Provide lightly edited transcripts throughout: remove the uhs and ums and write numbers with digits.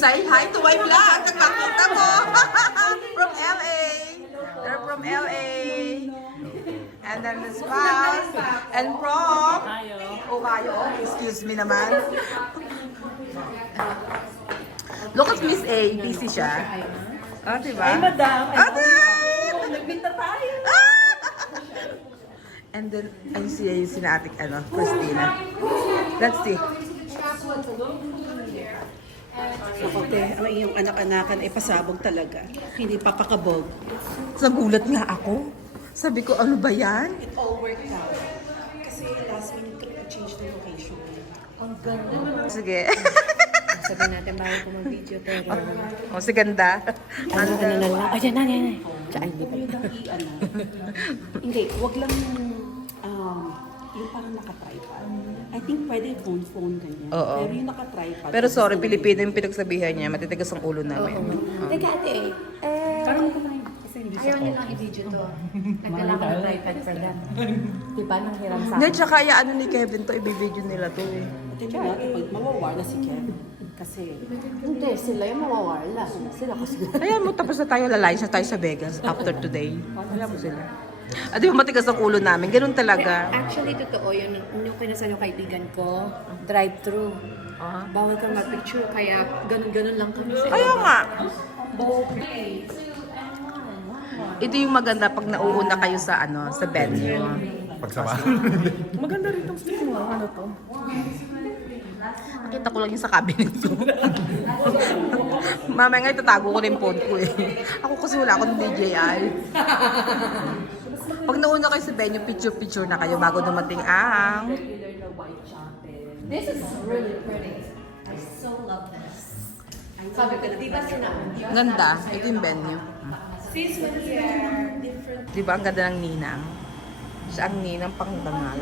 Say hi to my vlog. Nagpakita mo. From LA. They're from LA. And then the spouse. And from Ohio. Excuse me naman. Look at Miss A. Busy siya. Ah, diba? Ay, madam. Nagbinta tayo. And then, ay siya yung sinatik, Christina. Let's see. Okay, ang iyong anak-anakan ay pasabog talaga. Hindi papakabog. Nagulat nga ako. Sabi ko, ano ba yan? It all worked out. Kasi last minute ko change the location. Ang ganda. Sige. Sabihin natin bago ko mag-video pero O, si ganda. ano na lang. Ayan na, yan na. Tsaka hindi pa. Hindi, wag lang yung parang nakatripod. I think pwede phone ganyan. Oo. Pero yung nakatripod. Pero sorry, Pilipino yung pinagsabihan niya. Matitigas ang ulo namin. Teka ate, Parang ko pa rin. Kasi hindi ayaw niyo lang i-video to. Nagdala ko ng tripod for that. Diba nang hiram sa Hindi, akin? tsaka ano ni Kevin to, ibibideo nila to eh. Tingnan natin pag mawawala si Kevin. Kasi Hindi, sila yung mawawala. Sila kasi. Kaya mo, tapos na tayo, lalayas na tayo sa Vegas after today. Kaya mo sila. At di ba matigas ang ulo namin? Ganun talaga. Actually, totoo yun. Yung pinasal yung kaibigan ko, drive-thru. Bawal kang mag-picture, kaya ganun-ganun lang kami sa Kaya nga. Okay. Ito yung maganda pag nauuna kayo sa sa venue. Pagsama. Maganda rin itong stick mo. Ano to? Nakita ko lang yung sa cabinet ko. Mamaya nga itatago ko na yung phone ko eh. Ako kasi wala akong DJI. Pag nauna kayo sa venue, picture-picture na kayo bago dumating ang... This is really pretty. I so love this. Sabi ko, di ba sinabi? Ganda. Ito yung venue. This one here, different. Di ba ang ganda ng ninang? Siya ang ninang pangdangal.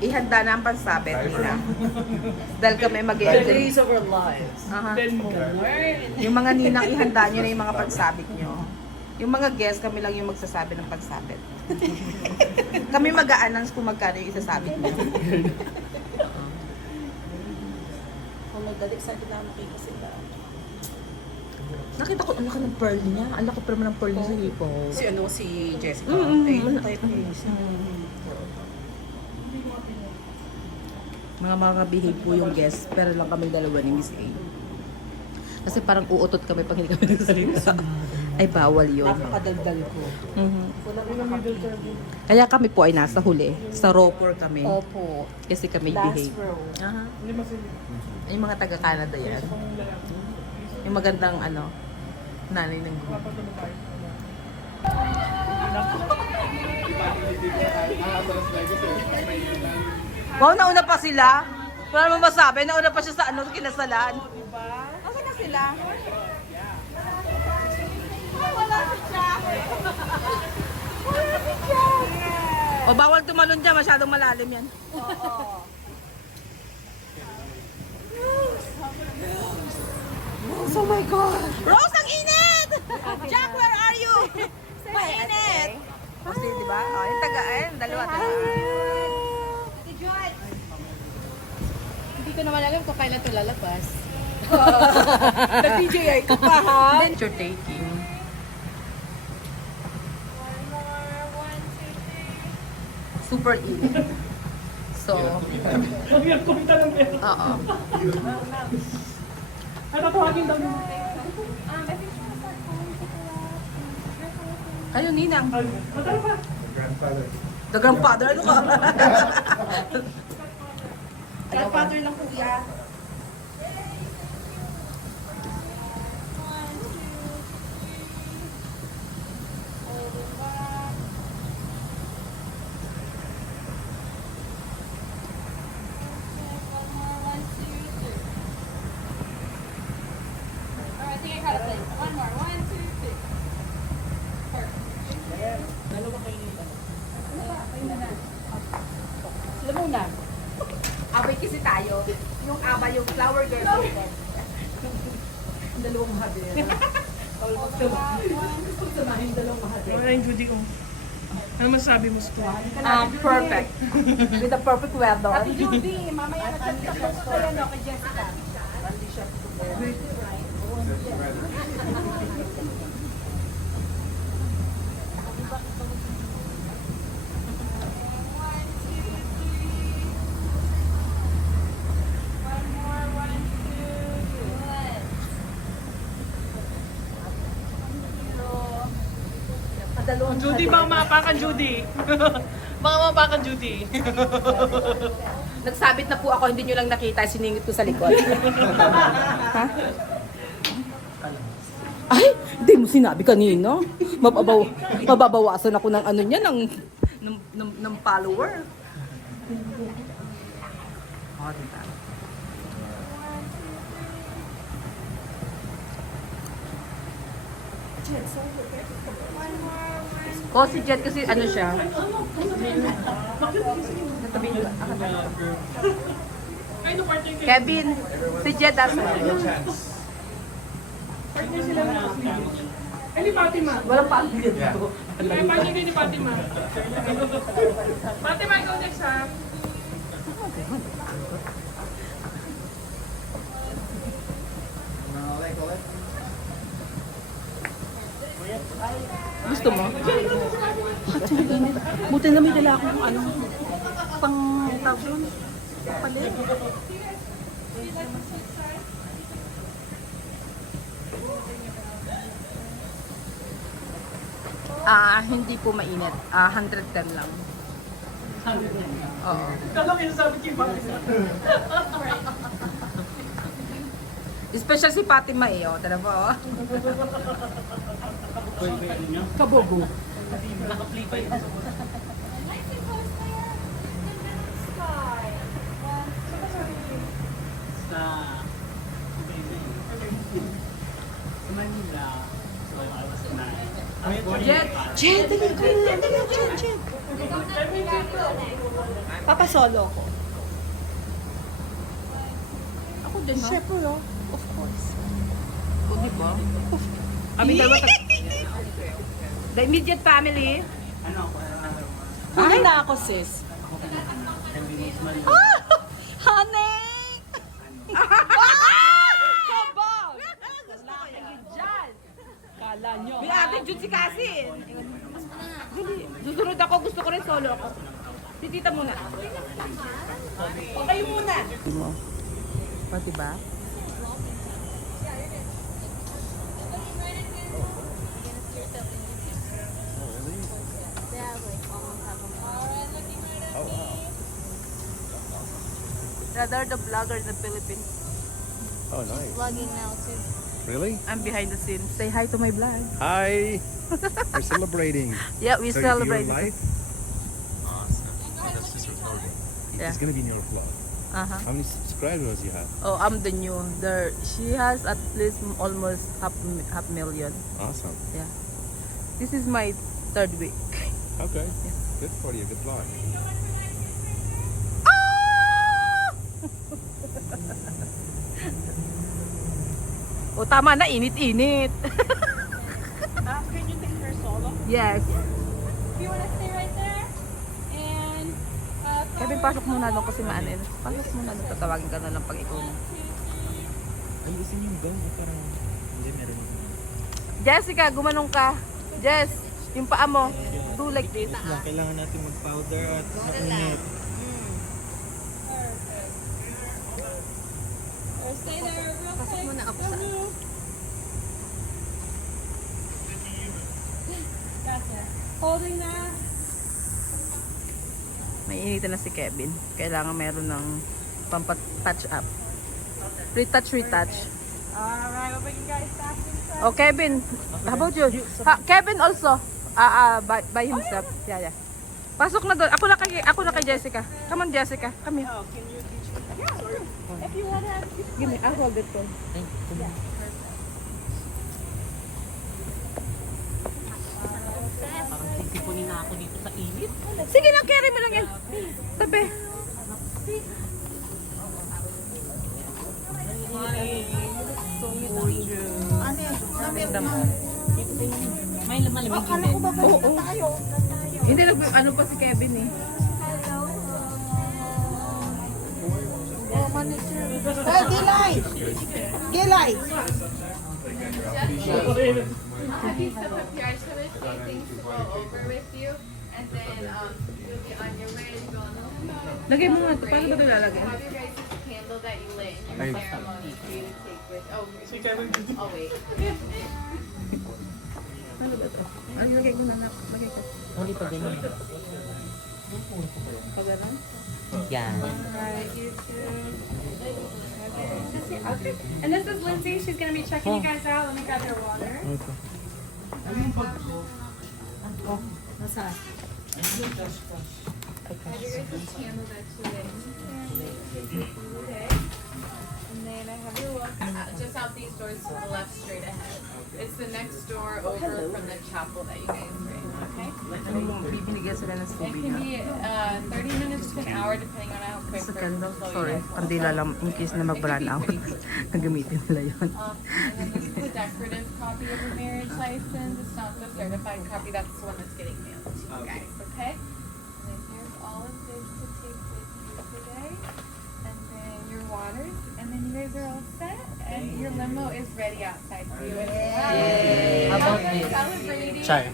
Ihanda na ang pansabit, ninang. Dahil kami mag-i-enjoy. of our lives. Aha. Yung mga ninang, ihanda nyo na yung mga pansabit nyo. Yung mga guests, kami lang yung magsasabi ng pansabit. Kami mag-a-announce kung magkano yung isasabit nyo. Oh my God, excited na makita sila. Nakita ko, ang laki ng pearl niya. Ang laki pa naman ng pearl niya sa hipo. Si Jessica. Mm-hmm. Type is. Mga behave po yung guests, pero lang kami dalawa ni Miss A. Kasi parang uutot kami pag hindi kami nagsalita. Ay, bawal yun. Napakadaldal ko. Mhm. Wala ko nakapili. Kaya kami po ay nasa huli. Sa row 4 kami. Opo. Kasi kami Last behave. row. Aha. Yung mga taga-Canada yan. Yung magandang nanay ng group. Wow, nauna pa sila. Wala naman masabi, nauna pa siya sa kinasalan. Nasaan na sila? O bawal tumalon dyan, masyadong malalim yan. Oh my God! Rose, ang init! Jack, where are you? Ang init! Kasi, di ba? O, yung dalawa. Hindi ko naman alam kung kailan ito lalabas. Nag-DJI ka pa, ha? Picture taking. Super init. So, oo. Kayo, Ninang. The grandfather, ano ka? Grandfather ng kuya. Sila muna. Abay kasi tayo. Yung yung flower girl. Ang dalawang mahadir. Samahin dalawang mahadir. Ay, Judy ko. Ano masabi mo sa Perfect. With the perfect weather. Judy, mamaya na-chat ka po kay Jessica. Judy, baka maapakan Judy. Baka maapakan Judy. Nagsabit na po ako, hindi nyo lang nakita, siningit ko sa likod. Ha? Ay, hindi mo sinabi kanina. Mababawasan ako ng ano niya, ng follower. Oh, diba? Ko si Jet kasi ano siya. Natabi nyo lang. Ay, no partner kayo. Kevin, si Jet as Partner sila ng Ay, ni Fatima. walang paalit. Ay, partner kayo ni Fatima. Fatima, ikaw next ha. Gusto mo? Buti na may dala akong ano, pang tawag doon. Palit. Hindi po mainit. 110 lang. Oo. Kala ko yung sabi kay Fatima. Special si Fatima eh, oh. Tara po, oh. Kabogo. Jet! Jen, dali ko na. Jen. Papasolo ko. Ako din, no? Siyempre, no? Of course. O, di ba? Kami dalawa The immediate family. Huli na ako, sis. Ah! Honey! Kabog! Kala nyo. May attitude si Cassie. Dali. Susunod ako, gusto ko rin solo ako. Si tita muna. O kayo muna. O, diba? Rather the vlogger in the Philippines. Oh, nice. Vlogging now too. Really? I'm behind the scenes. Say hi to my vlog. Hi. We're celebrating. Yeah, we So celebrate. Your life? Awesome. That's just recording. Yeah. It's gonna be in your vlog. Uh-huh. How many subscribers you have? Oh, I'm the new. There, she has at least almost half million. Awesome. Yeah. This is my third week. Okay. Good for you. Good luck. O tama na, init-init. Can you take her solo? Yes. If you want to stay right there, and Kevin, pasok muna doon kasi maanin. Pasok muna doon, tatawagin ka na lang pag ikaw na. Ayusin yung gum. Parang hindi meron. Jessica, gumanong ka. Jess, yung paa mo. Do like this. Kailangan natin mag-powder at mainit. or stay there real quick. Muna ako sa... Gotcha. Holding that. May initan na si Kevin. Kailangan meron ng pampa-touch up. Retouch. Alright, we'll bring you guys back inside. Oh, Kevin. How about you? Kevin also. By himself. Yeah. Pasok na doon. Ako na kay Jessica. Come on, Jessica. Come here. If you want to. Give me. I'll hold it for. Titipunin na ako dito sa init. Sige na, carry mo lang yan. Tabi. May malamig din. Oo. Hindi, ano pa si Kevin eh. Hey, Gilay! Gilay! Have you step up here? I just want to say things to go over with you, and then you'll be on your way to go on the window. Lagay mo nga. Paano ba ito lalagay? Have you guys the candle that you lit in your ceremony for you to take with? Oh, I'll wait. Ano ba ito? Ano lagay ko na? Lagay ko. Hindi pa ganyan. Pag ganun? Yan. Alright, you too. Okay. And this is Lindsay. She's gonna be checking you guys out. Let me grab your water. Nasaan? Have you guys the candle that you lit? Okay. And then I have your welcome just out these doors to the left, straight ahead. It's the next door over from the chapel that you guys were in. Okay. Bibinigyan sila ng It tubig can na. be 30 minutes to an hour depending on how quick Sa or candle, slow you sorry. guys Kandila lang in case na mag-run out. Nagamitin nila yun. And then this is the decorative copy of your marriage license. It's not the certified copy. That's the one that's getting mailed to you guys. Okay. And then here's all of this to take with you today. And then your waters. And then you guys are all set. And your limo is ready outside for you as well. How about Okay, this? celebrating. Chai.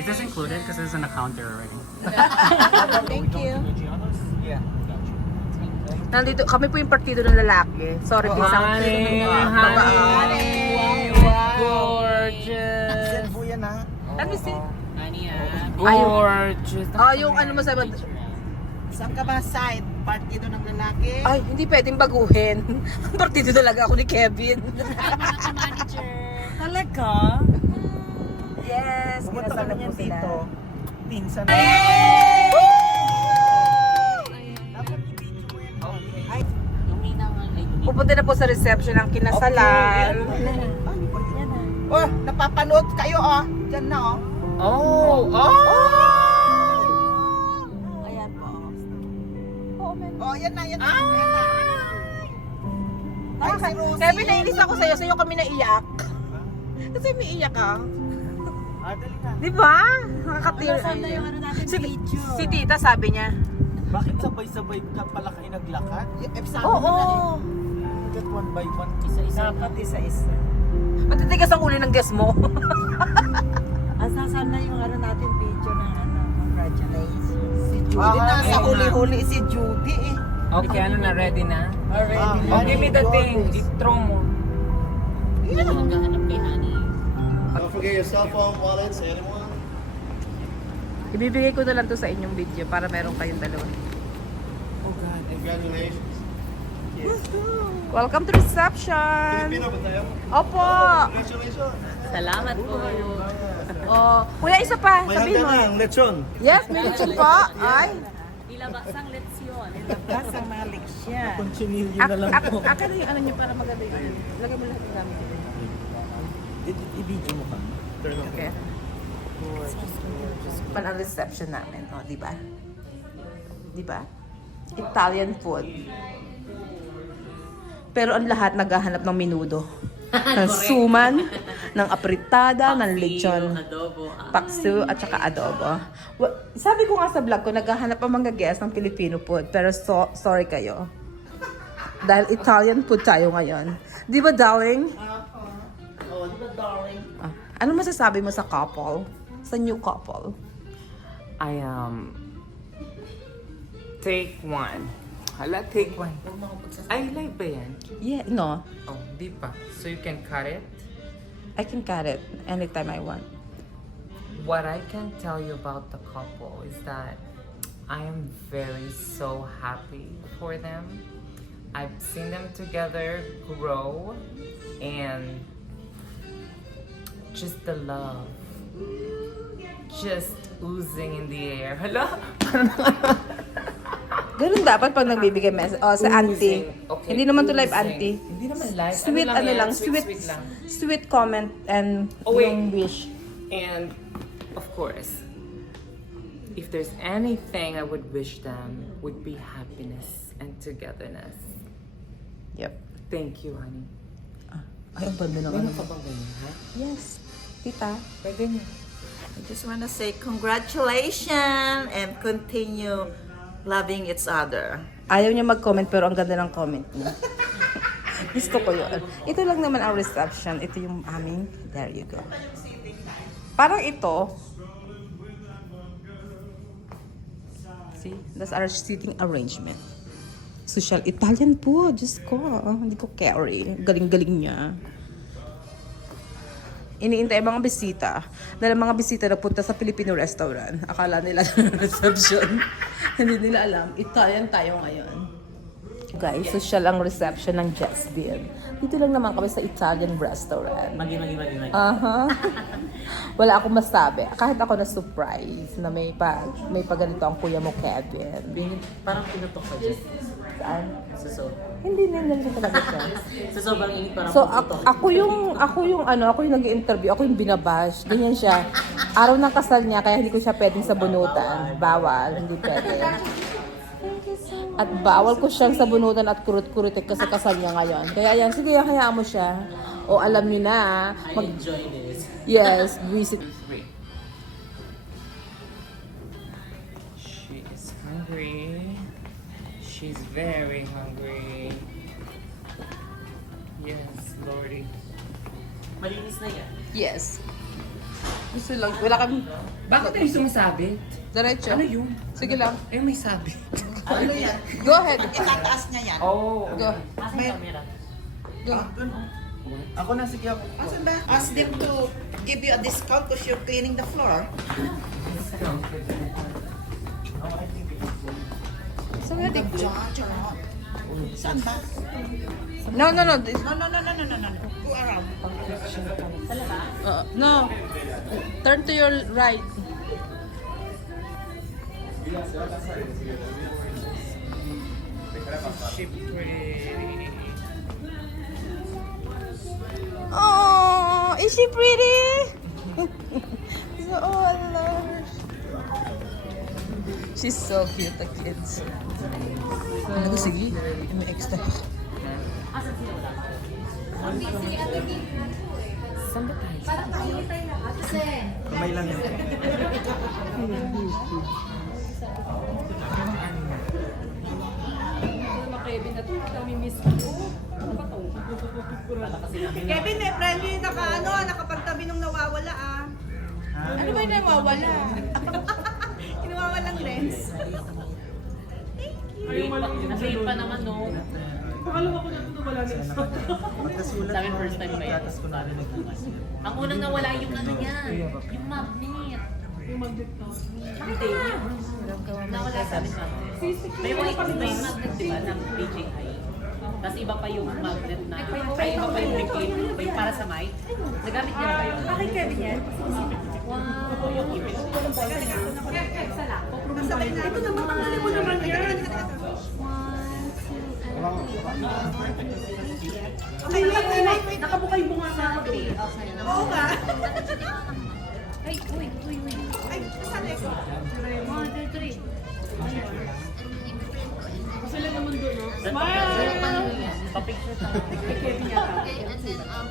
Is this included? Because it's in the counter already. Thank you. Yeah. Nandito, kami po yung partido ng lalaki. Sorry, please. Honey, gorgeous. po yan ha. Let me see. Gorgeous. Ah, yung ano mo sabi. Saan ka ba side? Partido ng lalaki? Ay, hindi pwedeng baguhin. Partido talaga ako ni Kevin. Talaga? Yes, Pumunta kinasal kami na po niyan sila. dito. Pinsan. Dapat i-video mo yan. Ay, Pupunta na po sa reception ng kinasalan. oh, napapanood kayo oh. Diyan na oh. Oh! Oh! Ayan po. Oh, yan na, yan na. Yan na. Ay, si Rosie. Kevin, nainis ako sa'yo. Sa'yo kami naiyak. Kasi may iyak ka. Ah, dali na. Di ba? Nakakatir. Si tita sabi niya. Bakit sabay-sabay ka pala kayo naglakad? Sabi Oo. mo na eh. Get one by one, isa-isa. Dapat isa-isa. Matitigas ang uli ng guest mo. Asasan na yung ano natin video ng ano, congratulations. Si Judy nasa huli-huli si Judy eh. Okay, ano na? Ready na? Already. Oh, give me the thing. I-throw mo. Don't forget your cell phone, wallets, anyone? Ibibigay ko na lang to sa inyong video para meron kayong dalawa. Oh God. Congratulations. Welcome to reception. Pino ba tayo? Opo. Congratulations. Salamat po. Oh, kuya, isa pa. May Sabihin mo. handa na ang lechon. Yes, may lechon po. Ay. Ilabasang leksyon. Ilabas ang mga leksyon. Conchinilyo na lang po. Akin na yung ano niyo para maganda yung ano. Lagay mo lahat ng gamit. I-video mo ka. Okay. Pan ang reception namin, oh, di ba? Di ba? Italian food. Pero ang lahat naghahanap ng menudo. Ng suman, ng apritada, ng lechon, paksu, at saka adobo. Well, sabi ko nga sa vlog ko, naghahanap ang mga guests ng Filipino food. Pero sorry kayo. Dahil Italian food tayo ngayon. Di ba, darling? Oh, di ba darling? Ah, ano masasabi mo sa couple? Sa new couple? I take one. Hala, take one. Ay, live ba yan? Yeah, no. Oh, di pa. So you can cut it? I can cut it anytime I want. What I can tell you about the couple is that I am very so happy for them. I've seen them together grow and just the love just oozing in the air. Hala? Ganun dapat pag nagbibigay message. Oh, sa auntie. Okay, Hindi naman to live oozing. auntie. Hindi naman live. Sweet, ano yan? lang, Sweet lang. sweet comment and Oh, wait. yung wish. And of course, if there's anything I would wish them would be happiness and togetherness. Yep. Thank you, honey. Ay, ang banda ng ano. Meron ka bang ganyan, ha? Yes. Tita. Pwede niya. I just want to say congratulations and continue loving each other. Ayaw niya mag-comment pero ang ganda ng comment niya. Gusto ko yun. Ito lang naman ang reception. Ito yung aming, there you go. Parang ito. See? That's our seating arrangement. Social Italian po. Diyos ko. Hindi ko carry. Galing-galing niya. Iniintay ang mga bisita. Dahil ang mga bisita nagpunta sa Filipino restaurant. Akala nila reception. Hindi nila alam. Italian tayo ngayon. Guys, social ang reception ng Jessville. Dito lang naman kami sa Italian restaurant. Magi. Wala akong masabi. Kahit ako na-surprise na may paganito ang kuya mo, Kevin. Parang pinutok sa dyan. Saan? Sa so. Hindi talaga siya. Sa sobrang init parang So pinutok. ako yung nag-i-interview, ako yung binabash. Ganyan siya. Araw ng kasal niya kaya hindi ko siya pwedeng sabunutan. Bawal, hindi pwede. At bawal ko siyang sabunutan at kurut-kurutin kasi kasal niya ngayon. Kaya yan, sige, hayaan mo siya. O alam niyo na, Enjoy this. yes, visit. She is hungry. She's very hungry. Yes, Lordy. Malinis na yan. Yes. Gusto lang, wala kami. Bakit tayo sumasabit? Diretso. Ano yun? Sige lang. Ay, may sabit. Ano yan? Go ahead. Itataas niya yan. Oh. Go. Asan yung camera? Go. Ako na, sige ako. Asan ba? Ask them to give you a discount because you're cleaning the floor. So, we take Saan ba? No. No. Go around. No. Turn to your right. She pretty. Oh, is she pretty? Oh, I love her. She's so cute, the kids. Ano sige? May extra. Saan ba tayo? Kamay lang yan. Kevin, may friendly nakapagtabi nung nawawala ah. Ano ba yung nawawala? Inawawalang lens. Nasa pa naman, no? Pangalawa ko na ito wala na isa. Sa akin, first time ba yan? Ang unang nawala yung ano niya, yung magnet. Yung mag-dip na. Hindi. Nawala sa amin magnet. May magnet, di ba, ng PJI. Tapos iba pa yung magnet na, ay iba pa yung liquid, yung para sa mic. Nagamit niya ba yun? Bakit Kevin yan? Wow, yung ipin. Ito naman, pangalan mo naman. Okay, wait. Nakabukay mo nga sa ako. Oo ba? Ay, uy. Ay, saan ito? 1, 2, 3. Sila naman doon, no? Pa-picture tayo.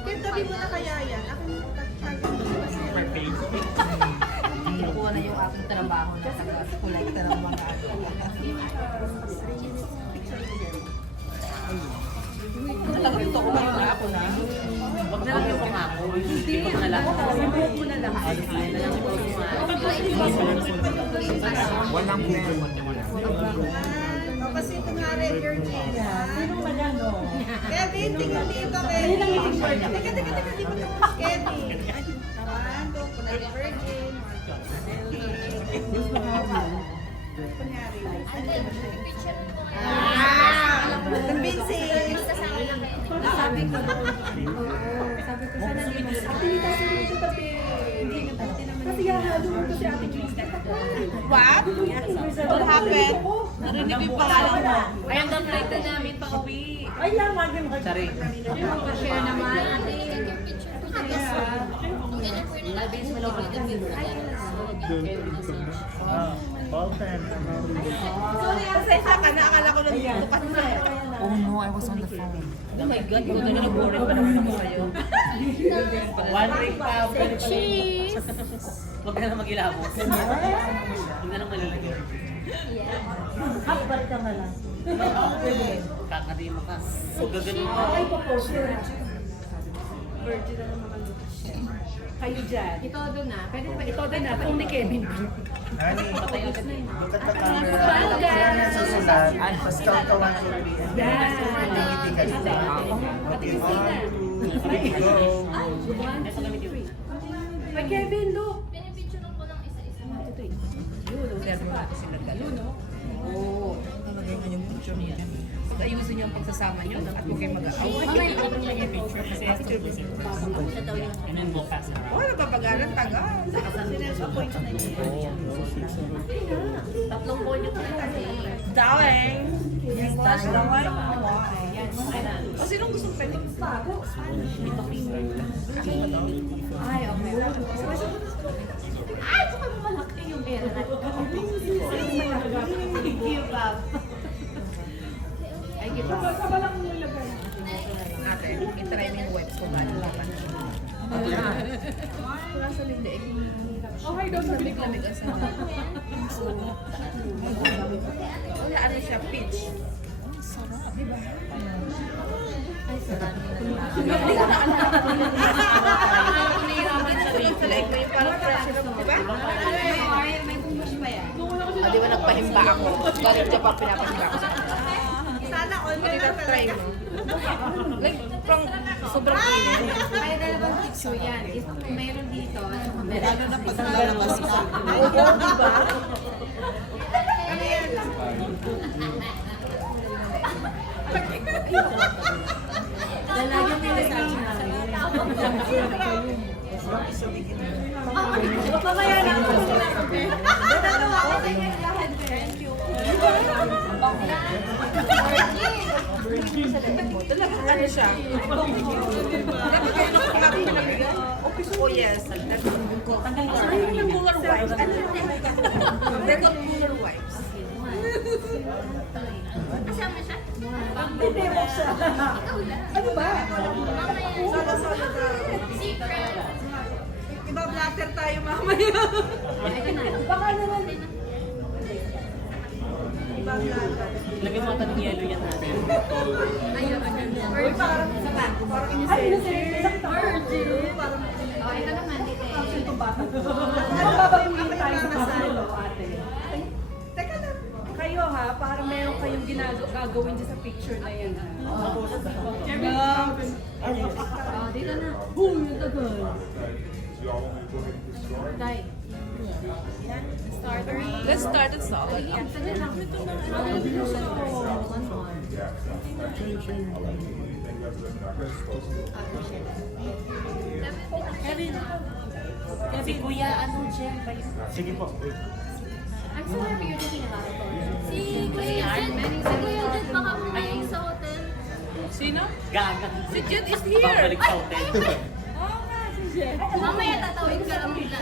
Kaya tabi mo na kaya yan. Ako yung Kinukuha na yung aking trabaho na sa kolekta ng mga Talaga ito ko ngayon na ako na. Huwag na lang yung pangako. Ipag na lang. Ibuhok mo na lang. Ay na lang ito Walang plan. kasi kunwari, Virgin. Sino ba yan, no? Kevin, tingnan dito, Kevin. Teka, di ba ito mas Kevin? One, two, kunwari, Virgin. Kunyari. Convincing. Sabi ko sana di mo. Ate, dito sa mga tabi. Hindi na pati naman. Kasi hahalo mo si Ate Juice. What? What happened? Narinig yung pangalan mo. Ay, ang flight na namin pa uwi. Ay, yan, maging Sorry. Share naman. Labis mo lang ulit. Ball pen. Sorry, asensya ka na. Akala ko lang dito pa na. Oh no, I was on the phone. Oh my God, kung gano'n nag-boring pa naman ako sa'yo. One week pa. Cheese! Huwag ka na mag-ilabos. Huwag na lang malalagay. Hakbat ka na lang. Kakari mo ka. So, gagaling mo. Ay, po-poster. Virgin na naman ang kayo dyan. Itodo na. Pwede ba? Ito din na, kung ni Kevin. Honey, Patay agad na yun. look at the camera. Yan ang susunod. Basta ikaw ang Yan. hindi ka dito. Okay, 1, 2, 3, go. Ito gamit yun. Ay, Kevin, look. Pinipicture ko lang isa-isa. Ayusin niyo ang pagsasama niyo at huwag kayong mag-aaway. And then we'll pass it around. Oh, napapagalan tagal. Tatlong point yung kasi. Darling. English, darling. O, sinong gustong pwede? Ay, okay. Ay, baka malaki yung pera natin. Thank you, Bob. Ay, give up. Ate, itry mo yung webs kung gaano laban. Wala sa lindaig. Okay, daw sa Lamig ang sama. Wala, ano siya, peach. Sa laig mo yung parang fresh, di ba? Di ba nagpahimba ako? Galing siya pa pinapahimba ako. Sana all mo na try mo. Like, sobrang init. Ay, dalawang picture yan. If meron dito, Lalo na pag lalabas ka. Oo, di ba? Ano yan? lalagyan may message namin. Mamaya na ako. Dadalawa ako sa inyo lahat. Thank you. Talagang ano siya? Dapat kayo nakakapin na bigyan. Oh, yes. Ano yung cooler wipes? Ano yung they're called cooler wipes. Kasama siya? Ano ba? Mamaya. Secret. Iba-blatter tayo mamaya. Ito na. Baka naman. Iba-blatter. Lagyan mo ng yellow yan natin. Ayun. Uy, parang sa banko. Parang inisensya. Virgin. Oh, ito naman dito eh. Mababayuin tayo sa salo, ate. Teka lang. Kayo ha, para meron kayong gagawin dyan sa picture na yan ha. Oh, dito na. Tay. Start. Let's start it solid. Sige, sige lang. One more. Si Kuya, ano, Jen ba yun? Sige po. I'm so happy you're thinking about it. Si Kuya Jen, si Kuya Jen baka pumayag sa hotel. Sino? Gaga. Si Jen is here. Babalik sa hotel. Mamaya tatawid ka lang bigla.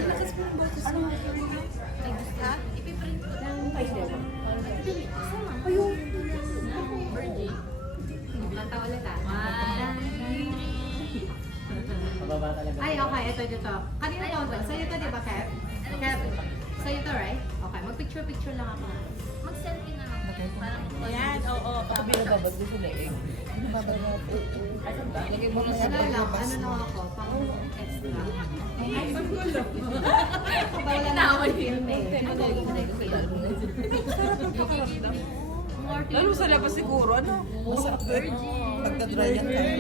Ha? Ipiprint ko lang. Ayun. Virgin. Mata ulit ah. 1, 2, 3. Pababa talaga. Ay, okay. Ito. Kanina to. Sa'yo to, di ba, Kev? Kev, sa'yo to, right? Okay. Mag-picture lang ako. Mag-selfie na lang. Parang Yan, oo. Ako binababag ko sa leeg. Lagay mo na sa ano lang ako, pang extra. Ay, panggulo. Wala na ako film eh. Lalo sa labas siguro, ano? Virgin. Pagka-dry yan tayo.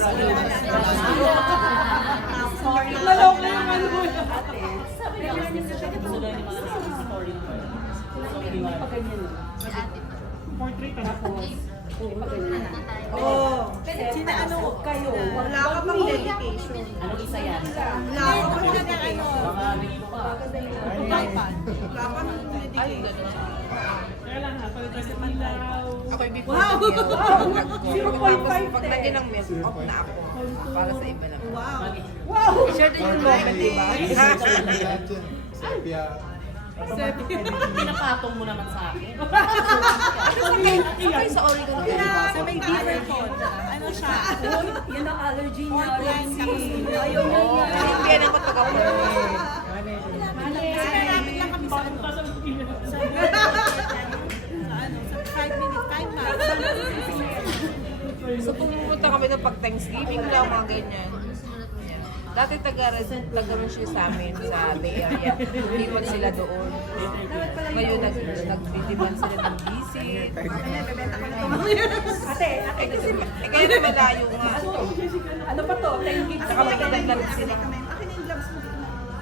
Sa labas. Sorry. Malawak na yung ano. Gusto lang yung mga story. Si ate. Oo. Sina ano kayo? Wala ka pang dedication. Anong isa yan? Wala ka pang dedication. Mga rito ka. Wala ka pang dedication. Ako ibig ko. Wow! 0.5 pag lagyan ng milk, off na ako. Para sa iba naman. Wow! Share din yung moment, diba? Sepia. Pinapatong mo naman sa akin. Sakay sa oregano. Sa may different phone. Ano siya? Yan ang allergy niya. Ayaw niya yan. Hindi yan ang pagkakapo. Namin lang kami sa ano. pag Thanksgiving lang, mga ganyan. Yan. Dati taga rin siya sa amin, sa Bay Area. Iwan sila doon. Ngayon, nag-demand sila ng visit. Ate, Kasi, kaya malayo nga. ano pa to? 10 gigs. Saka may kadagdag sila.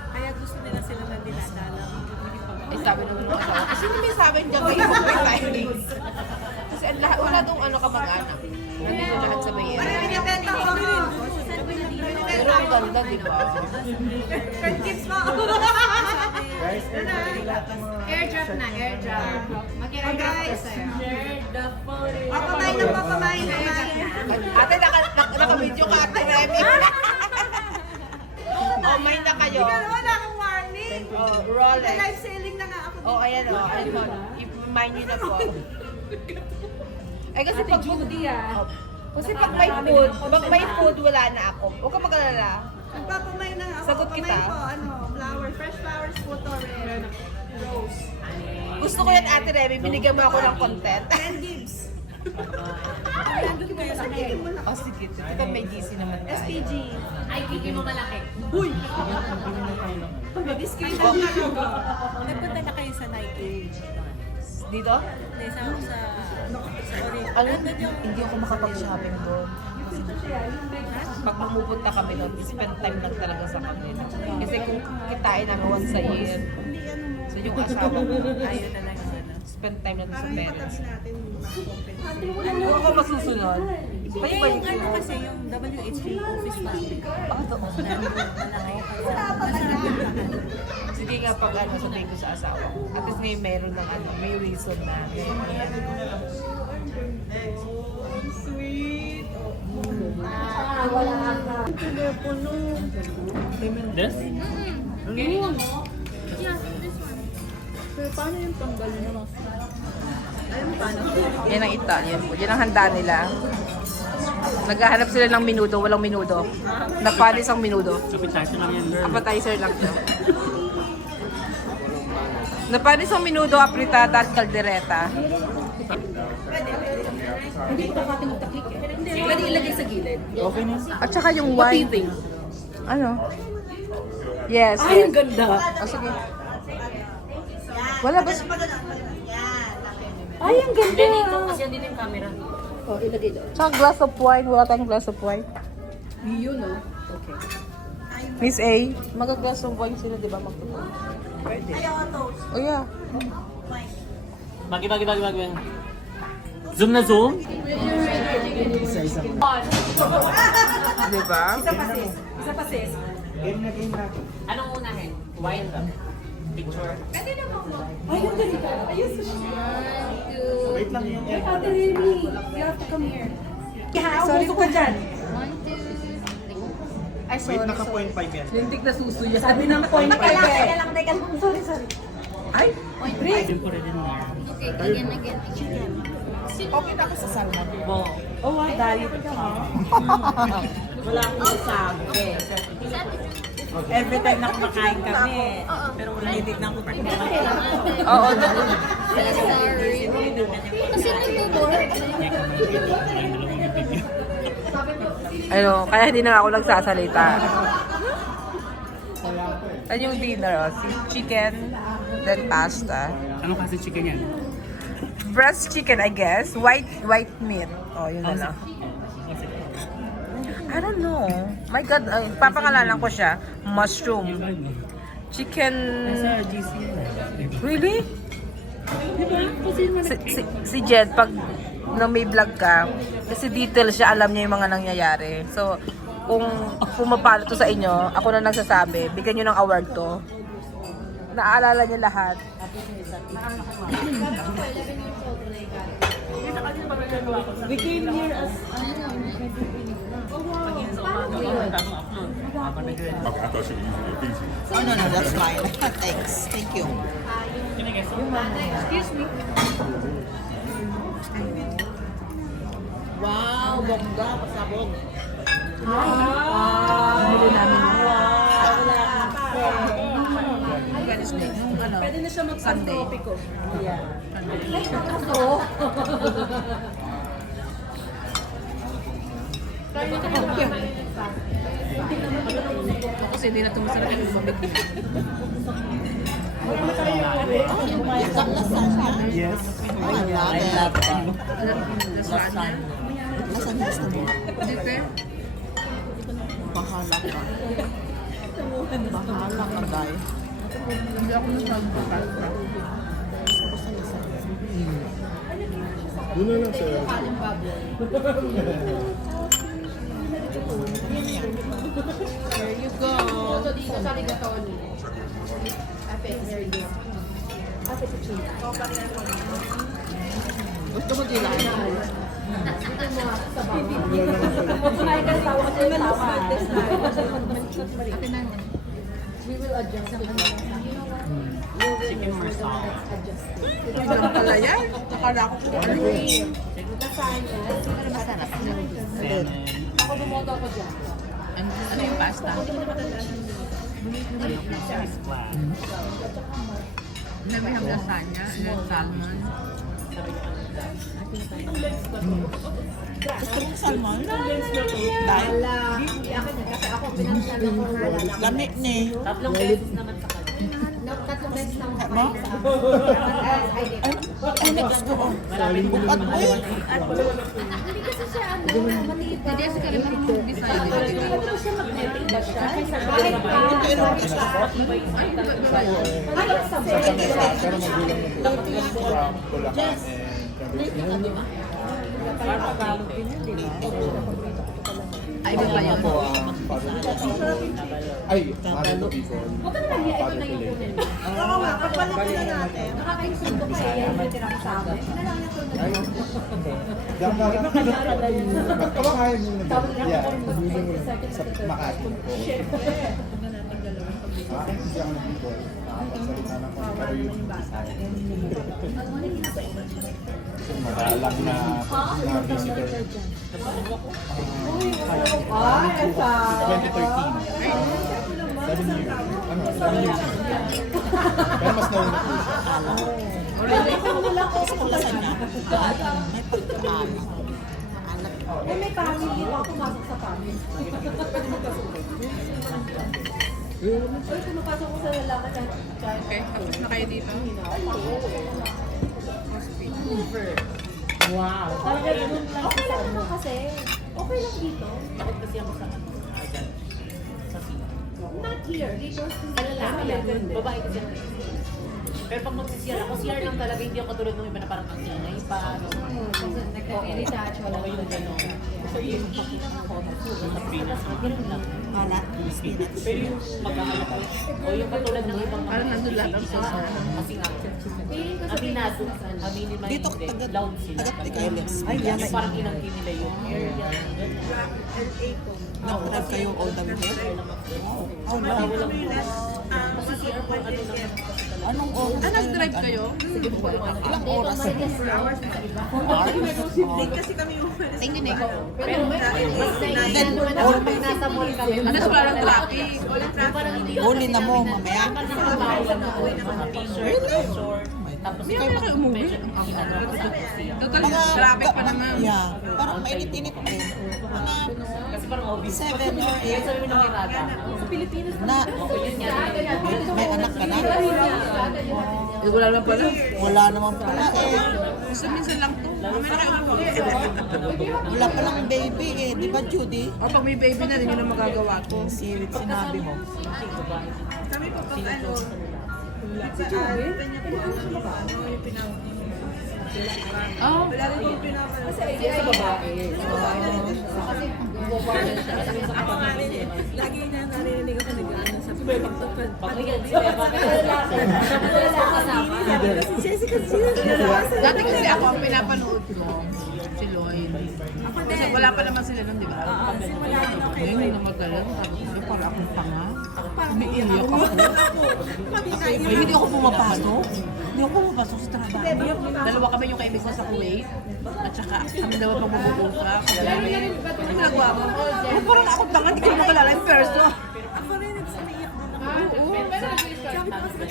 Kaya gusto nila sila na dinadala. Eh, sabi naman ng asawa, kasi may sabi dyan kayo mag-Chinese. Kasi wala dong ano kamag-anak. Nandito lahat sa Bay Area. Pero ang ganda, di ba? Airdrop na, airdrop. Mag-airdrop ko sa'yo. Ate, naka-video ka, Ate Remy. Oh, may na kayo. Wala akong warning. Oh, Rolex. Live selling na nga ako. Oh, ayan o. Ayan po. I-remind nyo na po. Ay, kasi pag... Oh, kasi pag may food, wala na ako. Huwag ka mag-alala. Nagpapamay na nga ako. Sagot kita. Pamay po, ano, fresh flowers po to, red. Rose. Gusto ko yan, Ate Remy. Binigyan mo ako ng content. 10 gigs. Oh, sige. Ito may DC naman tayo. SPG. Ay, kiki mo malaki. Biscuit. Napunta na kayo sa Nike. Dito? Hindi, sa Orin. Ano? Hindi ako makapag-shopping doon. Pag pumupunta kami doon, spend time lang talaga sa kanila. Kasi kung kitain namin once a year, so yung asawa ko, Ayun na lang yung ano. spend time lang sa parents. Natin Ano ako masusunod? Eh, yung ano kasi, yung WHA office namin. Sige nga pag ano, sabihin ko sa asawa ko. At least ngayon meron ng ano, may reason na. Sweet. This? Yan ang Italian food. Yan ang handa nila. Naghahanap sila ng minudo, walang minudo. Napanis ang minudo. Appetizer lang yan, girl. Appetizer lang to. Napanis ang minudo, apritada at kaldereta. Pwede ilagay sa gilid. Okay na. At saka yung wine. Ano? Yes. Ay, ang ganda. Oh, sige. Wala ba? Ay, ang ganda. Hindi, dito kasi yan din yung camera. Oh, ilagay doon. Tsaka glass of wine. Wala tayong glass of wine. Yun, no? Okay. Miss A, mag-glass of wine sila, di ba? Magpupunta. Pwede. Oh, yeah. Bagi. Zoom na zoom. Di ba? Isa pa, sis. Anong unahin? Wine lang. Picture. Wait lang yan. Sorry ko dyan. Wait, naka-point 5 yan. Lintik na suso yan. Sabi ng point 5 eh. Sorry. Ay, Siyempre din na. Okay, again. okay na ako sa salmon. Oh, ang dali ka. Wala akong sabi. Every time na kumakain kami, pero wala titignan ko kung Oo, Sorry. Kasi nag-board. ano, kaya hindi na ako nagsasalita. Ano yung dinner? Oh? Chicken, then pasta. Anong kasi chicken yan? Breast chicken, I guess. White meat. Oh, yun na lang. I don't know. My God, papangalanan ko siya. Mushroom. Chicken... Really? Si Jed, pag na may vlog ka, kasi detail siya, alam niya yung mga nangyayari. So, kung pumapalo to sa inyo, ako na nagsasabi, bigyan nyo ng award to. Naaalala niya lahat. we came here as Oh, no, that's fine. Thanks. Thank you. Wow, bongga, pasabog. Pwede na siya mag-Sunday. Kasi hindi na ito masarap yung bumabit niya. Isang lasagna. Yes. Oh, I love it. Lasagna. Lasagna gusto mo? Dito. Bahala ka. Bahala ka, guys. Hindi ako nagpapapal. Doon na lang sir. There you go. Gusto mo dilan? Chicken marsala. Ito lang pala yan. Akala ko kung ano. Salmon. Ano yung pasta? Fish flat. Sabi yung lasagna, yung salmon. Gusto mo salmon? Dahil? Lamig ni. Tatlong beses naman sa kanya. Mo? Ay, next ko. Bukat mo eh. Hindi kasi kami marunong Bisaya. Pero magulang yung from Bulacan and Ay, iba pa yan. Ay, mother ko before. Father ko later. Ay, diyan ka lang. Kamakain mo na ba? Yeah, magulang mo sa Makati. Hindi ako nag-Bicol. Nakapagsalita ng kung pero yung Bisaya. So, madalang na visitor. 2013. 7 years. Ano, 7 years. Pero mas nauna po siya. Gusto mo lasagna? May pagkamano. Okay, tapos na kayo dito. Takot kasi ako sa sa sila. Sa lalaki lang. Babae kasi ako. Pero pag magsisiyar ako, CR lang talaga, hindi ako katulad ng iba na parang ang ingay pa. Okay yung gano'n. So yung iilang ako, sa pinas, ganun lang. Wala. Spinach. Pero yung magkakalap ko, o yung katulad ng ibang Parang nandun lahat ang sauce na. kasi nga, aminado, aminin man Dito, hindi, tagat- loud sila. tagat-Tigayles. Ay, yung parang inangkin nila yung area. Nakapag kayo all the way there? Wow. Oh, Wala walang kasi CR po ano naman kasi talaga. Anong oras kayo Nag-drive kayo? Ilang oras? 4 hours? Tingin eh. Pero Then, nasa mall kami. Ano sa parang traffic? Parang hindi huli na mo mamaya. mga t-shirt, short. Tapos ikaw medyo inano ako sa siya. Total, traffic pa naman. Yeah. Parang mainit-init din. Kasi parang obvious. 7 or Kaya 8 sabi mo nang irada. Sa Pilipinas na yun nga. may anak ka na. Wala naman pala. Wala naman pala eh. Gusto minsan lang to. Mamaya na kayo umuwi. Wala palang baby eh. Di ba, Judy? O pag may baby na, hindi nyo na magagawa to. Sinabi mo. Kami po pag ano, Oh, wala rin yung pinapanood. Sa babae. Lagi na narinig ako nag-ano sa pagtutupad. Dati kasi ako ang pinapanood ko, si Lloyd. Kasi wala pa naman sila nun, di ba? Ngayon, hindi na magalang. Parang akong tanga. Umiiyak ako. Hindi ako pumapasok. Hindi ako pumapasok sa trabaho. Dalawa kami yung kaibig na sa Kuwait. At saka kami dalawa pang mabubuka. Ano ginagawa mo? Parang akong tanga, hindi ko na makalala yung perso. Ako rin, nagsumiiyak din ako. Sabi ko kasi,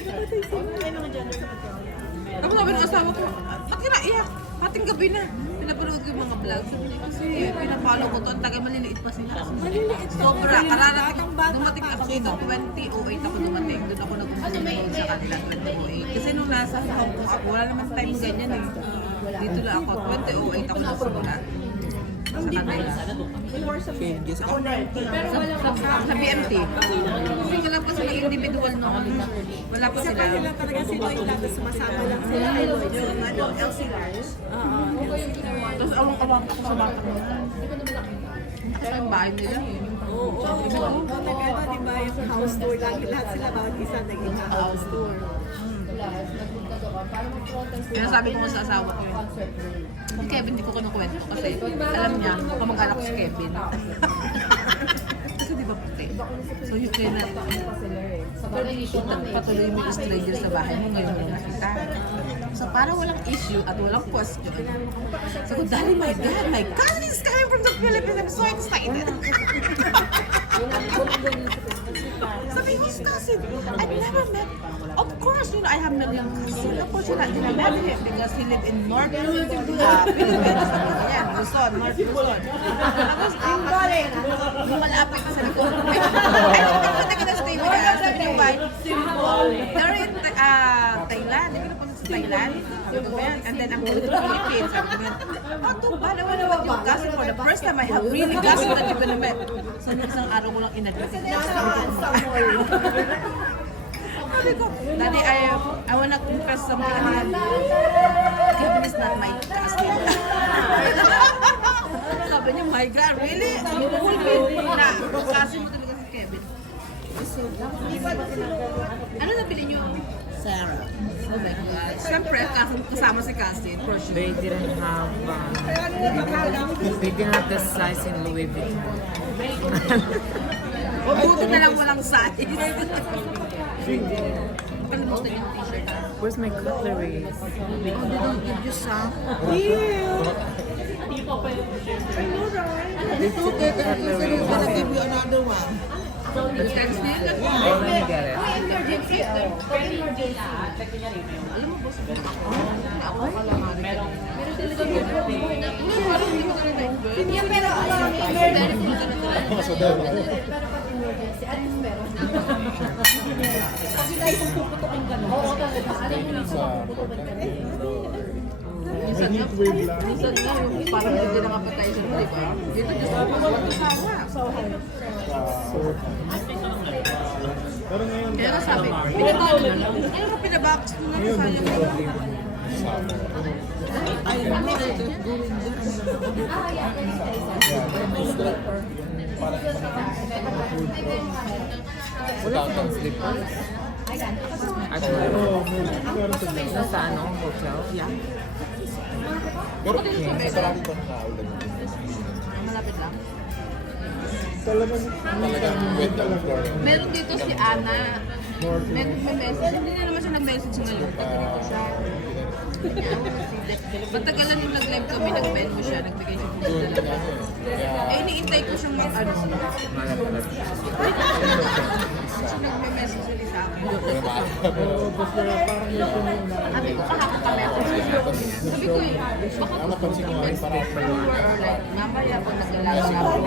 tapos sabi ng asawa ko, ba't ka naiyak? Pating gabi na. Pinapanood ko yung mga vlogs. Sabi niya, kasi pinapalo ko to. Ang taga maliliit pa sila. Maliliit. Sobra. Kararating. Dumating ako dito. 2008 ako dumating. Doon ako nag-upload sa kanila. 2008. Kasi nung nasa Hong Kong ako, wala naman time ganyan eh. Dito lang ako. 2008 ako nagsimula. Sa kanila. Sa BMT. Kasi wala pa sila individual noon. Wala pa sila. Talaga si Lloyd lang, sumasama lang sila. Yung LC Lars. Tapos awang-awang ako sa bata ko. Kasi yung bahay nila. Oo. Nag-ano, di ba, yung house tour lang. Lahat sila bawat isa naging house tour. Kaya sabi ko sa asawa ko yun. Kung Kevin, di ko kinukwento kasi alam niya, kamag-alak ko si Kevin. Kasi di ba puti? So yun kaya na patuloy mo yung stranger sa bahay mo ngayon mo nakita. So para walang issue at walang question. So dahil my cousin is coming from the Philippines. I'm so excited. Sabi ko, cousin, I've never met. Of course, you know, I have met yung cousin. Of course, you know, I didn't met him because he lived in North Philippines. Yan, Luzon, North Luzon. Tapos, malapit sa likod. I don't think gonna stay with us. Sabi niya, why? They're in Thailand. Hindi ko na punta sa Thailand. Sabi ko, yan. And then, I'm going to the Philippines. Sabi ko, yan. Too bad. I want to meet yung cousin for the first time. I have really cousin that you're gonna met. So, nung isang araw ko lang inadmit. Sabi ko, Daddy, I wanna confess something. Kevin is not my cousin. Sabi niya, my God, really? Na, cousin mo talaga si Kevin. Ano nabili niyo? Sarah. Oh my God. Siyempre, kasama si cousin, for sure. They didn't have the size in Louis Vuitton. Buti na lang walang size. Kalimutan yung t-shirt. Where's my cutlery? Oh, they don't give you some? It's okay, he's gonna give you another one. Thanks din. Oh, let me get it. Minsan nga, yung parang hindi na appetizer mo, di ba? Dito, just ako mag-asawa. Pero ngayon, Kaya nga sabi, pinabak. Ano mo pinabak? Ano sayang mo? Wala akong slippers. Actually, nasa ano, hotel? Yeah. pero sarap ko na kaulan. Malapit lang. Talagang wet lang floor. Meron dito si Ana. May message. Hindi na naman siya nag-message ngayon. Matagalan yung nag-live kami, nag-menu siya, nagbigay siya ng dala. Eh, iniintay ko siyang ano. Kasi nag-message ulit sa akin. Sabi ko, kahapon kami ako. Sabi ko, baka Napansin ko ngayon parang like, mamaya pag nag-alaga na ako.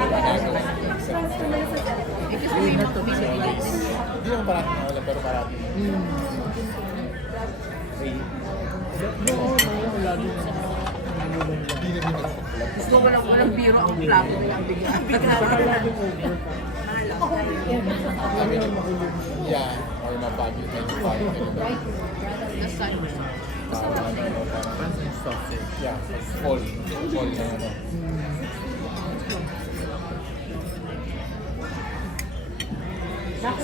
Eh, kasi may mga busy days. hindi naman parati nawala, pero parati. Gusto ko lang walang biro ang plato niya. Ang bigyan. Yeah, or mapagyo tayo. Nasaan? Yeah, fall na ano. Pero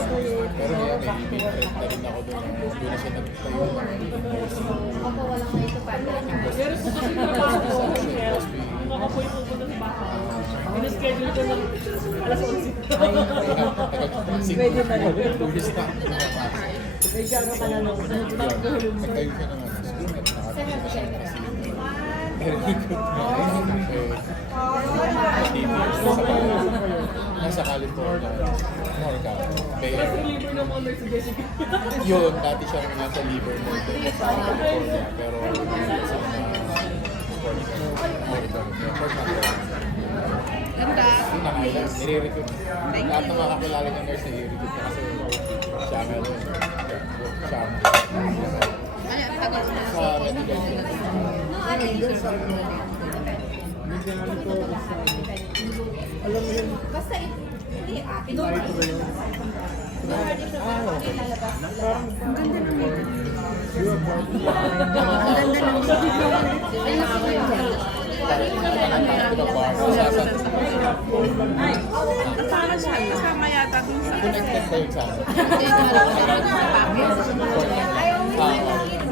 yan, may trip na rin ako doon. Doon na siya nagtayo. Pwede na rin. Tourist na. Nagtayo siya ng ano. Siguro nakakita siya kasi. Pero ikot na. Nasa California. Norca. Yun, dati siya nasa Livermore doon sa California. Pero Ganda. Nire-recruit. Lahat ng mga kakilala ng nurse nire-recruit niya kasi siya ang ano, siya ang Ay, ang tagal na. sa medical field. Alam mo yun, Kasama siya. Kasama yata dun sa... connected kayo sa ano.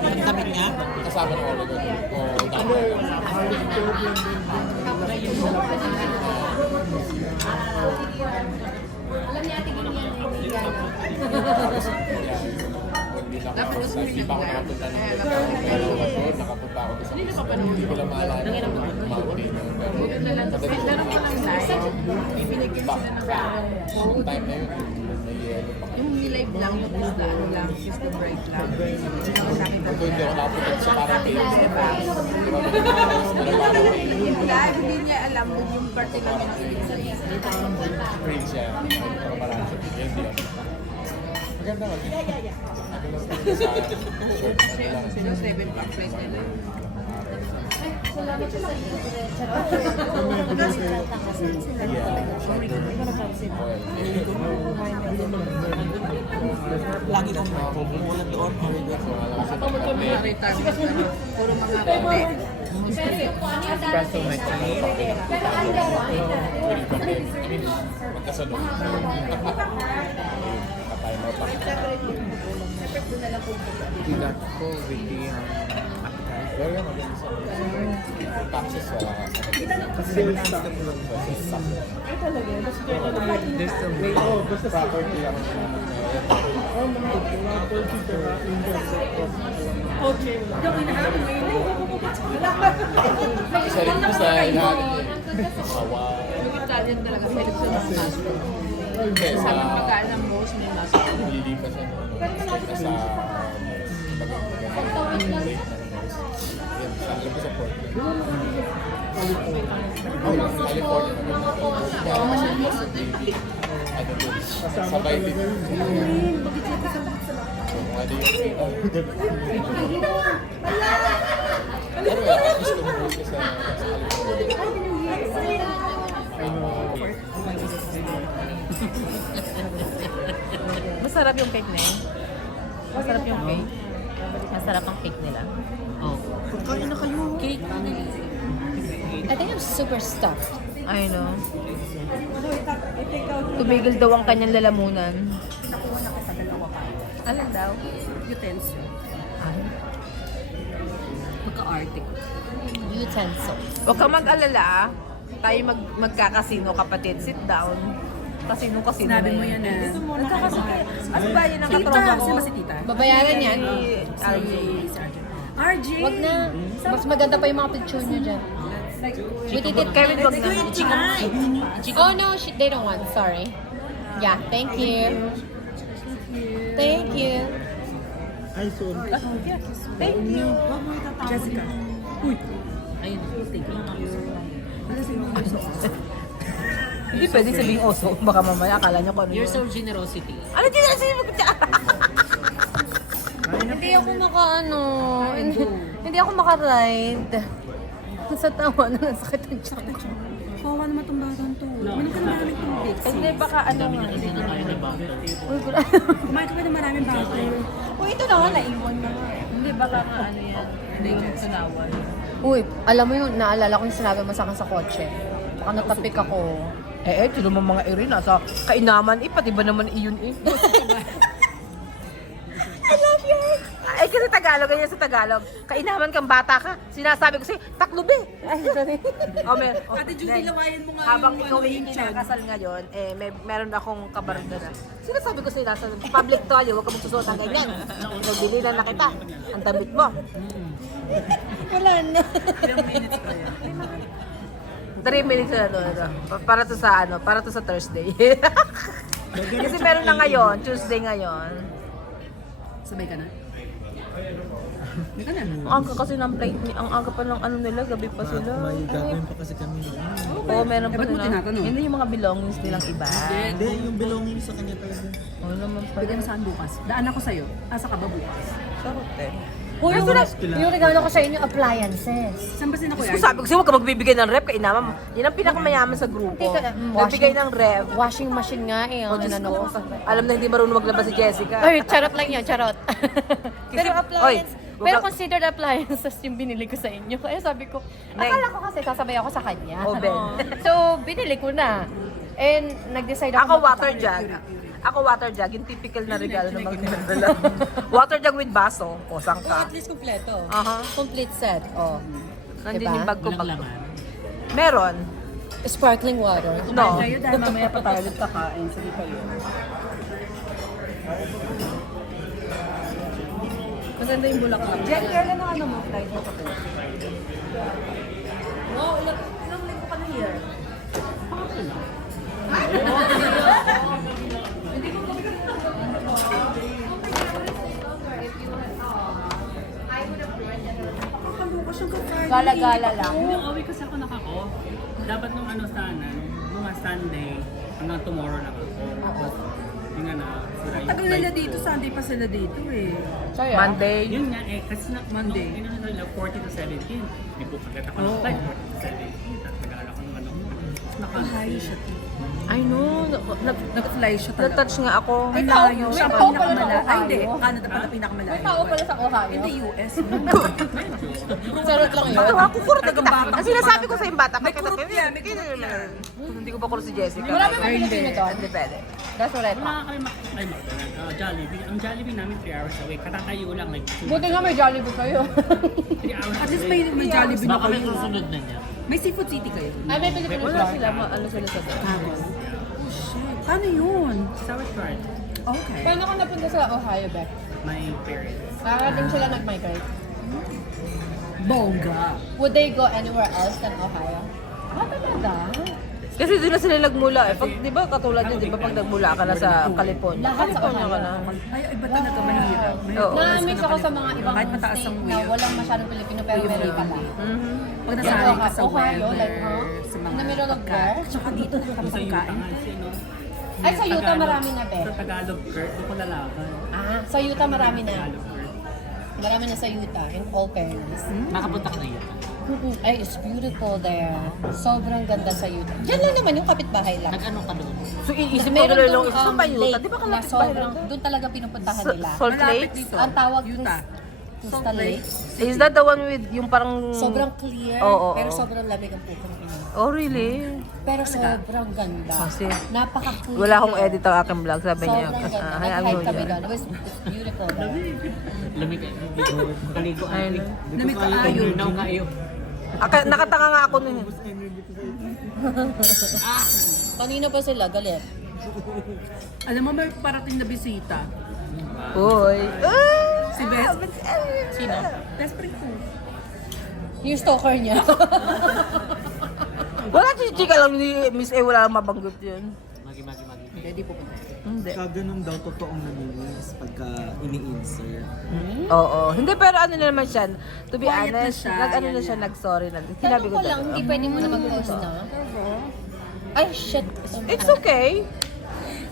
Ang damit niya. Kasama ng Oregon o dami. Tapos hindi pa ako nakapunta ng pero nakapunta ako sa hindi ko lang maalala mountain pero ibinigay sila ng time na yun may yelo pa Yung nilive lang, yung isda, ano lang, system break lang. kung hindi ako nakapunta sa parang caves Yung live, hindi niya alam yung party lang yung green siya pero marami siya hindi ako maganda sa short sila 7 pack price nila. Lagi kong bumulat doon. Mga retirement, ano, puro mga kape. Espresso machine. magkasunod kapay mo pa Bigat ko with the pero yun maganda sa taxes sa there's some way. property lang isa rin po sa ilalim sawa Yung Italian talaga, pwede sa mga master. hindi sa Sabi pagkaan ng boss, may master. lilipas sa sa sa Portland. California naman. Ano doon? Sabay din. So, ano yung pero gusto ko buti sa California. Masarap yung cake na yun. Masarap yung cake. Masarap ang cake nila. Oh. Kaya na kayo. Cake. I think I'm super stuffed. I know. Tumigil daw ang kanyang lalamunan. Alam daw? Utensil. Magka-arte ko. Utensils. Huwag kang mag-alala. Tayo magkakasino, kapatid. Sit down. Kasino. Sinabi mo yan eh. Ano ba yun ang katropa ko? Sino si tita? Babayaran yan. RJ. RJ! Wag na. Mas maganda pa yung mga picture nyo dyan. We did it. Kevin, wag na. Oh no, they don't want. Sorry. Yeah, thank you. Thank you. Ay, sorry. Thank you. Jessica. Uy! Ayun. Thank you. Hindi pwede sabihin oso. Baka mamaya akala nyo kung ano You're yun. so generosity. Ano din ang sinabi ko? Hindi ako hindi ako maka-ride. Sa tawa na nasakit ang tiyan ko. Kawawa naman itong batang to. Uminom ka na maraming tubig. Hindi, baka ano nga. Uy, wala. Kumain ka pa ng maraming batter. Uy, ito na nga, naiwan na nga. Hindi, baka nga ano yan. Hindi yung sinawan. Uy, alam mo yun, naalala ko yung sinabi mo sa akin sa kotse. Baka natapik ako. Sino mo mga iri nasa kainaman pati ba naman iyon I love you! Ay, kasi Tagalog, ganyan sa Tagalog. Kainaman kang bata ka. Sinasabi ko sa'yo, taklobe! Ay, sorry. Ate Judy, lawayan mo nga Habang yung ikaw ay yung hindi chan. nakasal ngayon, meron akong kabarangga na. Sinasabi ko sa'yo, nasa public toilet, huwag ka magsusuot ng ganyan. Nagbilinan na kita. Ang damit mo. Wala na. 3 minutes na to. Para to sa para to sa Thursday. Kasi meron na ngayon, Tuesday ngayon. Sabay ka na? Hindi ka na. Ang aga kasi ng flight ni, ang aga pa ng ano nila, gabi pa sila. May gagawin pa kasi kami. Oo, meron pa Ba't mo sila. tinatanong? Hindi yung mga belongings nilang iba. Hindi, yung belonging sa kanya talaga. Oo naman pala. Bigyan mo saan bukas? Daan ako sa'yo. Asa ka ba bukas? Sa hotel. Yung regalo ko sa inyo, appliances. Saan ba sinakuya? Kung sabi ko sa'yo, huwag ka magbibigay ng rep kay inama mo. Yan ang pinakamayaman sa grupo. Hindi ka- Nagbigay ng rep. Washing machine nga eh. Ang ano ko. Alam na hindi marunong maglaba si Jessica. Ay, charot lang yun, charot. Pero Oy, appliance, wag pero ka- considered appliances yung binili ko sa inyo. Kaya sabi ko, Neng. akala ko kasi sasabay ako sa kanya. Oh, Ben. So, binili ko na. And nag-decide ako. Ako water jug. Ako water jug, yung typical na regalo ng mga dinadala. Water jug with baso. O, sangka. At least kompleto. Aha. Complete set. Oh. Nandun Diba? yung bag ko. Walang laman. Meron. Sparkling water. No. Kayo dahil mamaya pa tayo ulit kakain. Sige kayo. Maganda yung bulaklak. Jen, kailan ang ano mo? Flight mo pa to? Oo, ilang linggo ka na here? Gala-gala lang. Nung away kasi ako nakako, dapat nung ano sana, nung mga Sunday, hanggang tomorrow lang ako. Tapos, yun nga na, sira yung Tagal nila flight dito, ko. Sunday pa sila dito eh. Monday. Yun nga eh, kasi na, Monday. Nung inano nila, 40 to 17. May bukagat ako ng flight, 40 to 17. Tapos nag-alala ko ng ano. Nakahay siya. I know. Nag-fly siya talaga. Na-touch nga ako. Ang layo. Siya May tao pala sa pinakamalayo. Ay, Ohio. hindi. Canada pala pinakamalayo. May tao pala sa Ohio. In the US. Charot lang yun. Bata, ako kurot na bata. Ang sinasabi ko sa yung bata. May kurot yan, may kurot yan. Hindi ko pa kurot si Jessica. Marami mga Pilipino doon. Hindi pwede. That's what I Wala thought. kami ay Jollibee. Ang Jollibee namin 3 hours away. Katatayo lang like 2 Buti nga may Jollibee kayo. 3 hours At least may Jollibee na kayo. susunod na niya. May Seafood City kayo. Ay, may Pilipino Wala doon. sila. Ano sila sa doon? Oh shit. Paano yun? Southward. Okay. Paano ka napunta sa Ohio, Beth? My parents. Kakating sila nag-migrate. Bongga. Would they go anywhere else than Ohio? Talaga? Kasi doon na sila nagmula eh. Pag, di ba katulad niya, di ba pag nagmula ka na sa California? Lahat sa California ka na. Ay, iba talaga mahirap. Oo. Na-mix ako sa mga ibang Kahit mataas ang state na wheel. walang masyadong Pilipino pero meron pala. Pag nasanay ka sa Ohio, weather, like, huh? sa In the mga middle of pagkain. where? Tsaka dito Sa Utah nakapagkain. nga, si ano. Ay, sa Utah marami na, Beth. Sa Tagalog, Kurt, doon ko lalaban. Ah, sa Utah marami na. Tagalog, Kurt. Marami na sa Utah, in all fairness. Nakapunta ka na yun. Ay, it's beautiful there. Sobrang ganda sa Utah. Yan lang naman yung kapitbahay lang. Nag-ano ka doon? So, iisip mo doon lang, isa pa Utah. lake Di ba na kalapit ba sobrang, doon talaga pinupuntahan nila. Salt Malapit Lake? dito. Ang tawag Utah. Crystal Lake. Is that the one with yung parang... Sobrang clear, Oo, pero oo. sobrang lamig ang puto ng ina. Oh, really? Pero sobrang ganda. Kasi Napaka-clear. wala akong edit ang aking vlog, sabi niya. Sobrang ganda. Hayaan mo Nag-hike kami yan. doon. It's beautiful there. Lamig ka. Makaligo. Ayun. Namit kaayo. Now kayo. Nakatanga nga ako nun. Kanina pa sila, galit. Alam mo, may parating na bisita. Uy. Si Beth. Sino? Best friend ko. Yung stalker niya. Wala, chichika lang ni Miss A, wala lang mabanggit yun. Magi. Hindi po. Hindi. Kaganon daw totoong namimiss pagka ini-insert. Oo. Hindi, pero ano na naman siya, to be Quiet na honest, siya, nag-ano yan, na siya, yan. nag-sorry na. Sinabi Tanong ko ko lang, talaga. hindi pwede mo na mag-post na. Ay, shit. It's okay.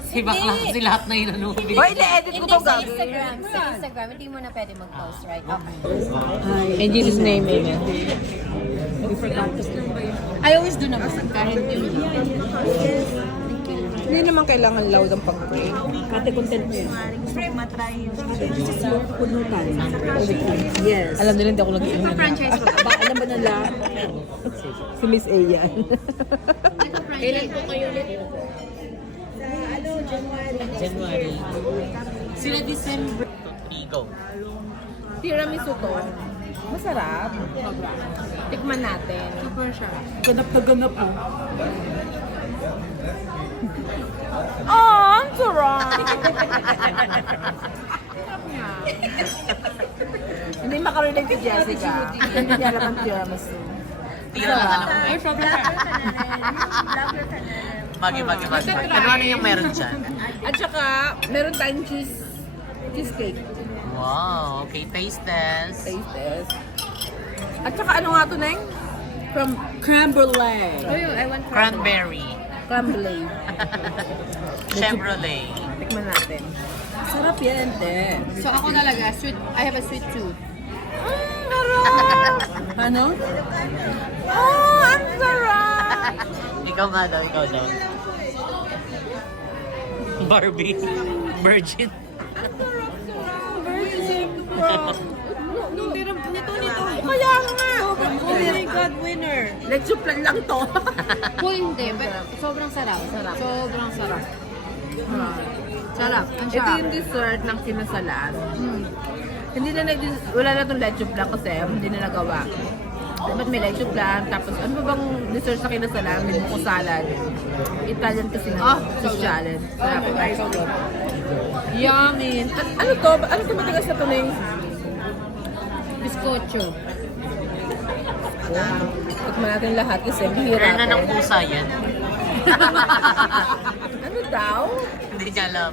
Si bakla kasi lahat na inano. Hoy, ina-edit ko Hindi to, sa Gabi. Instagram. Sa Instagram, hindi mo na pwede mag-post, right? Okay. In Jesus' name, amen. I always do naman. Kahit yun. Hindi naman kailangan loud ang pag-pray. Kate content mo yun. Siyempre, matry yung punutan. Yes. Alam nila hindi ako nag-iingat. Franchise ko. Ba, alam ba nila? Si Miss A yan. Kailan po kayo ulit? January. Sila December. Go. Tiramisu to. Masarap. Tikman natin. Super siya. Ganap na ganap po. Oh, ang sarap! Hindi makarelate si Jessica. Hindi niya alam ang tiramisu. Tira na lang. Ay, sobrang Magi. Ano yung meron dyan? At saka, meron tayong cheese cheesecake. Wow, okay, taste test. Taste test. At saka ano nga to, Neng? Creme brulee. I want Cranberry. Crumbly. Chevrolet. Tikman natin. Sarap yan, te. So ako talaga, I have a sweet tooth. Ano? Oh, ang sarap! Ikaw nga daw, ikaw daw. Barbie. Virgin. Kaya nga! Oh my God, winner. Leche plan lang to. Po hindi, but sobrang sarap. Sobrang sarap. Sarap. Ang Ito sarap. yung dessert ng kinasalan. Hindi na wala na itong leche plan kasi hindi na nagawa. Dapat may leche plan, tapos ano ba bang dessert sa kinasalan? May buko salad. Italian kasi na challenge. Sarap. Yummy. Ano to? Ano to matigas na to, Ning? Bizcocho. Tikman natin lahat kasi mahirap. Kaya na ng pusa yan. Ano daw? Hindi niya alam.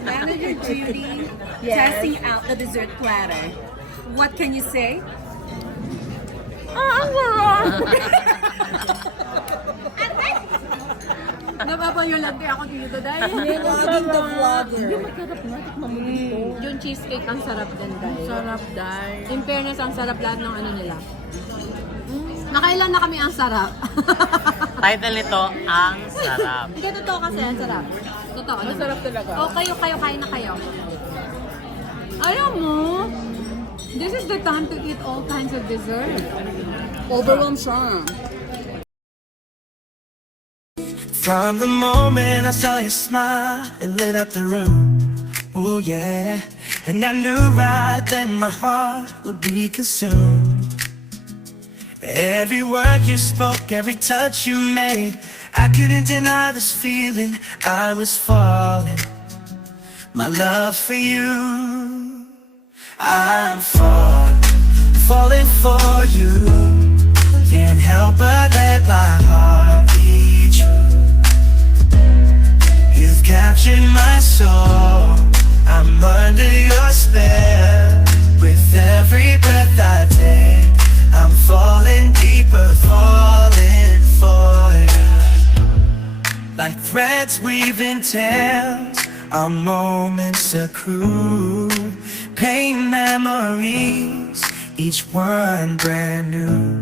Manager Judy Yes. testing out the dessert platter. What can you say? Ang sarap! Napapayolante ako dito dahil Vlogging the vlogger. yung cheesecake ang sarap din dahil. Sarap dahil. In fairness, ang sarap lahat ng ano nila. Nakailan na kami ang sarap. Title nito, Ang Sarap. Hindi totoo kasi, ang sarap. Totoo. Masarap talaga. O kayo, kain na kayo. Alam mo, this is the time to eat all kinds of dessert. Overwhelmed siya. From the moment I saw your smile, it lit up the room. Oh yeah, and I knew right then my heart would be consumed. Every word you spoke, every touch you made, I couldn't deny this feeling. I was falling, my love for you. I'm falling for you. Can't help but let my heart beat true. You've captured my soul, I'm under your spell. With every breath I take, I'm falling deeper, falling for you. Like threads weaving tales, our moments accrue. Pain memories, each one brand new.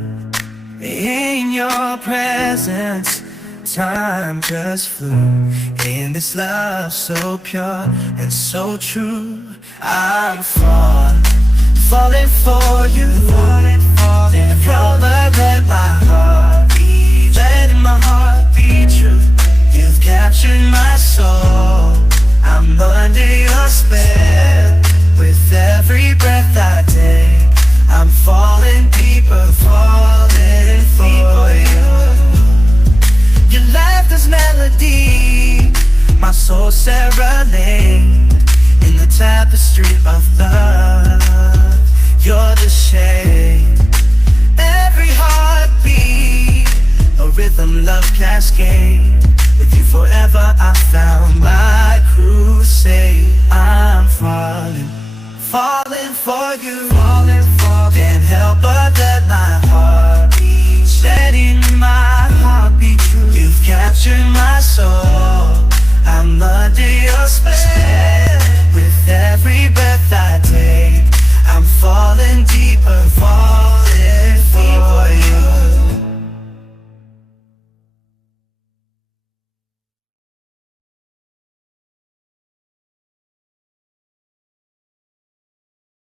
In your presence, time just flew. In this love so pure and so true, I'm falling for you. Then you'll let my heart beat, letting my heart be true. You've captured my soul, I'm under your spell. With every breath I take, I'm falling deeper, falling for you. Your laughter's melody, my soul serenade. In the tapestry of love, you're the shade. Every heartbeat, a rhythm, love cascade. With you forever I found my crusade.